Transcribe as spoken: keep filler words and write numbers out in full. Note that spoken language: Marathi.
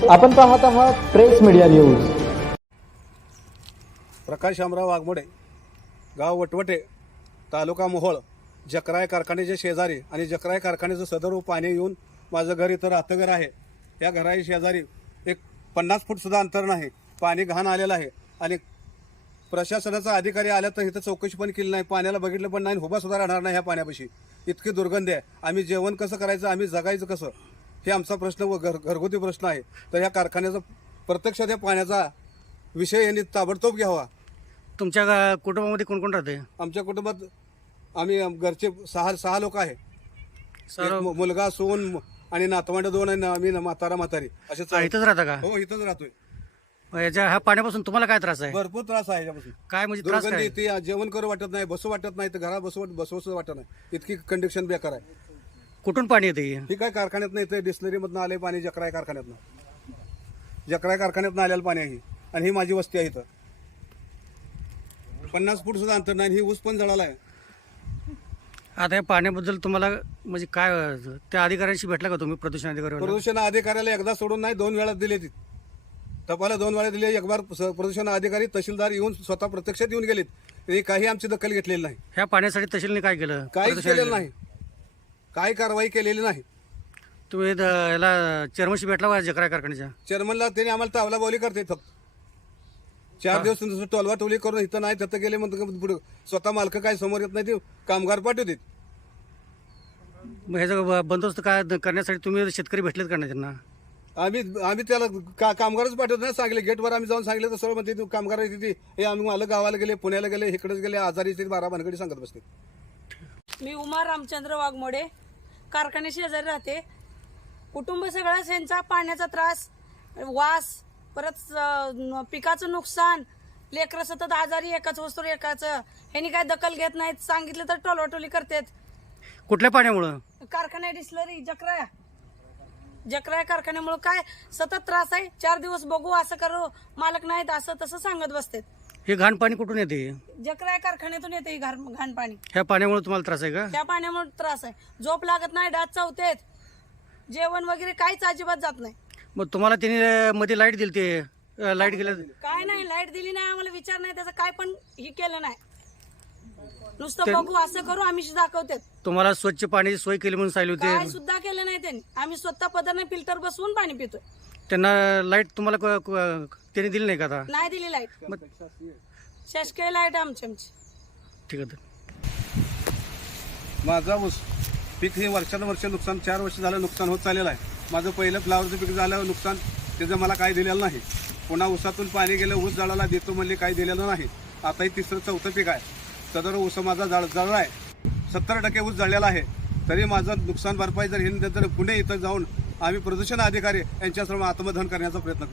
आपण पाहत आहात press media news. Prakash Shamrao Waghmode, गाव वटवटे, तालुका मोहोळ, जकराय कारखान्याचे शेजारी आणि जकराय कारखान्याचं सदर पाणी येऊन माझं घर इथं राहतं घर आहे. या घराच्या शेजारी एक पन्नास फूट सुद्धा अंतर नाही, पाणी घाण आलेलं आहे. आणि प्रशासनाचा अधिकारी आला तर इथं चौकशी पण केली नाही, पाण्याला बघितलं पण नाही, उभा सुद्धा राहणार नाही ह्या पाण्यापाशी. इतकी दुर्गंधी आहे. आम्ही जेवण कसं करायचं, आम्ही जगायचं कसं, हे आमचा प्रश्न व घर घरगुती प्रश्न आहे. तर ह्या कारखान्याचा प्रत्यक्षात या पाण्याचा विषय यांनी ताबडतोब घ्यावा. तुमच्या गा- कुटुंबामध्ये कोण कोण राहते? आमच्या कुटुंबात आम्ही घरचे सहा सहा लोक आहे. सर्व एक मु- मुलगा, सून मु- आणि नातवंड दोन आणि आम्ही न- म्हातारा म्हातारी असे हा, चार- इथंच राहता का? हो, इथंच राहतोय. मग याच्या ह्या पाण्यापासून तुम्हाला काय त्रास आहे? भरपूर त्रास आहे याच्यापासून. काय म्हणजे त्रास दुर्गंधी काय? येते, जेवण करू वाटत नाही, बसू वाटत नाही, तर घरात बसू बसवूच वाटत नाही, इतकी कंडिशन बेकार आहे. कुठून पाणी येते? ही काय कारखान्यात नाही, ते डिस्लरी मधनं आले पाणी, जकराय कारखान्यातनं जकराय कारखान्यातनं आलेलं पाणी आहे ही. आणि ही माझी वस्ती आहे इथं. पन्नास फूट सुद्धा अंतर नाही. ही ऊस पण जळाला आहे. आता या पाण्याबद्दल तुम्हाला म्हणजे काय त्या अधिकाऱ्यांशी भेटला का तुम्ही, प्रदूषण अधिकारी? प्रदूषण अधिकाऱ्याला एकदा सोडून नाही, दोन वेळा दिले ती तपाला, दोन वेळा दिले. एक बार स- प्रदूषण अधिकारी तहसीलदार येऊन स्वतः प्रत्यक्षात येऊन गेलेत, त्यांनी काही आमची दखल घेतलेली नाही. ह्या पाण्यासाठी तहसीलने काय केलं? काहीच प्रदूषण केलेलं अधिकारी- नाही, काही कारवाई केलेली नाही. तुम्ही द- याला चेअरमनशी भेटला का जकराय कारखान्याच्या? चेअरमनला त्यांनी आम्हाला तावला बावली करते फक्त. चार दिवस तुमचं टोलवा टोली करून इथं नाही तिथं गेले म्हणतो पुढे स्वतः मालक काय समोर येत नाही, ते कामगार पाठवतात. मग ह्याचा ब- बंदोबस्त काय करण्यासाठी तुम्ही शेतकरी भेटलेत का नाही त्यांना? आम्ही आम्ही त्याला का कामगारच पाठवत नाही. सांगले गेटवर आम्ही जाऊन सांगले तर सर्व म्हणते तू कामगार आहे तिथे, हे आम्ही मला गावाला गेले, पुण्याला गेले, इकडेच गेले, आजारी ते बारा भानगडी सांगत बसते. मी उमा रामचंद्र वाघमोडे, कारखान्या शेजारी राहते. कुटुंब सगळंच यांचा पाण्याचा त्रास, वास, परत अं, पिकाचं नुकसान, लेकरं सतत आजारी, एकाच वस्तूवर एकाचं. ह्यांनी काय दखल घेत नाहीत, सांगितलं तर टोलवाटोली करतात. कुठल्या पाण्यामुळं? कारखान्या डिस्लरी जकराय जकराय कारखान्यामुळे काय सतत त्रास आहे. चार दिवस बघू, असं करू, मालक नाहीत, असं तसं सांगत बसतात. हे घाण पाणी कुठून येते? जकराय कारखान्यातून येते ही घाण घाण पाणी. ह्या पाण्यामुळे तुम्हाला त्रास आहे का? त्या पाण्यामुळे त्रास आहे. झोप लागत नाही, डास चावतेत, जेवण वगैरे काहीच अजिबात जात नाही. मग तुम्हाला त्यांनी मध्ये लाईट दिली, ते लाईट गेल्या? काय नाही, लाईट दिली नाही, आम्हाला विचार नाही त्याचं, काय पण हे केलं नाही. नुसतं बघू, असं करू, आम्ही दाखवते. तुम्हाला स्वच्छ पाण्याची सोय केली म्हणून सांगितली काय होती. सुद्धा केलं नाही त्यांनी. आम्ही स्वतः पदाने फिल्टर बसवून पाणी पितोय. त्यांना लाईट तुम्हाला क- क- त्यांनी दिली नाही का आता? नाही दिली लाईट. मग शासकीय लाईट आमची आमची ठीक आहे. माझा ऊस पीक हे वर्षानुवर्ष नुकसान, चार वर्ष झालं नुकसान होत चाललेलं आहे. माझं पहिलं फ्लावरचं पीक झालं नुकसान, त्याचं मला काही दिलेलं नाही. पुन्हा ऊसातून पाणी गेलं, ऊस जळाला देतो म्हणले, काही दिलेलं नाही. आता हे तिसरं चौथं पीक आहे. सदर ऊस माझा जळ जळला आहे, सत्तर टक्के ऊस जळलेला आहे. तरी माझं नुकसान भरपाई जर हे नंतर पुणे इथं जाऊन आम्ही प्रदूषण अधिकारी यांच्यासमोर आत्मदहन करण्याचा प्रयत्न करतो.